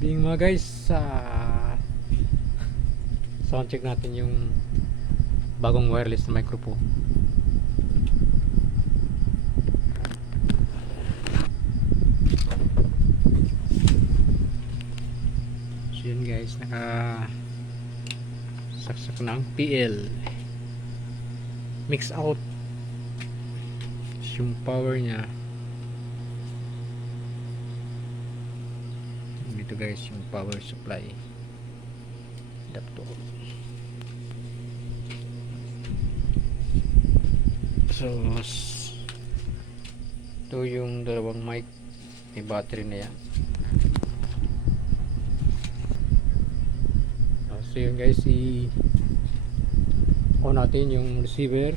Evening mga guys, sound check natin yung bagong wireless na microphone. So yun guys, naka saksak ng PL mix out yung power nya dito guys, yung power supply adapter. So ito yung dalawang mic, may battery na yan. So yun guys, on natin yung receiver.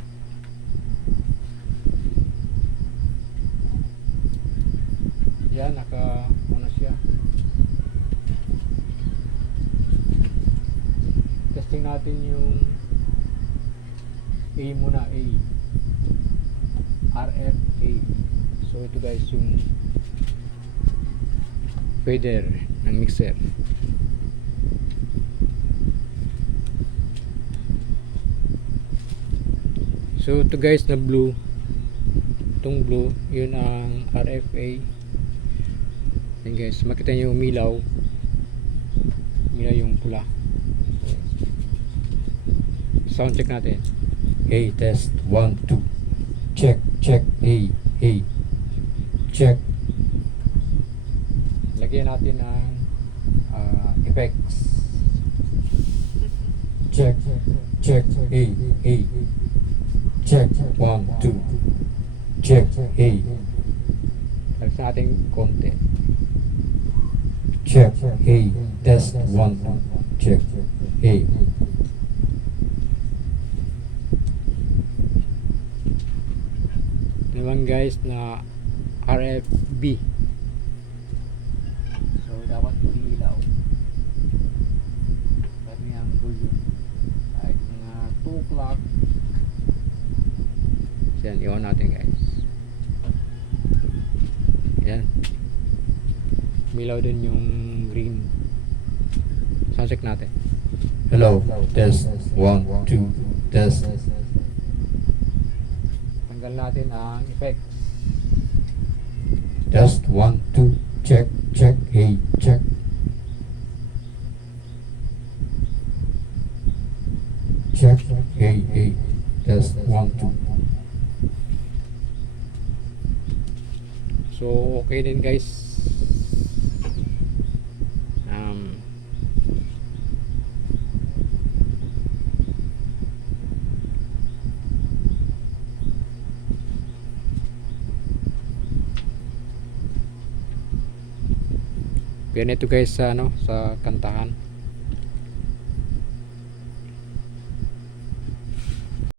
Yan, naka ano siya. Testing natin yung A muna, A RFA. So ito guys yung fader ng mixer. So ito guys na blue, itong blue, yun ang RFA. Yan guys, makita nyo yung milaw yung pula. Sound check natin. Hey, test 1 2. Check, check. Hey, hey. Check. Lagyan natin ng effects. Check, check. Hey, hey. Check 1 2. Check, hey. Lagyan natin konti. Check, hey. Test 1 2. Check, hey. Naman guys na RFB. So dapat mag-ilaw. Kami ang volume. Kahit mga 2 o'clock. So yan, i-on natin guys. Yan. Milaw din yung green. Sound check natin. Hello, test 1 2. Test. Tanggal natin ang effects. Test 1 2. Check, check. Hey, check. Check, hey, hey. Test 1 2. So okay din guys. Ganito guys sa sa kantahan.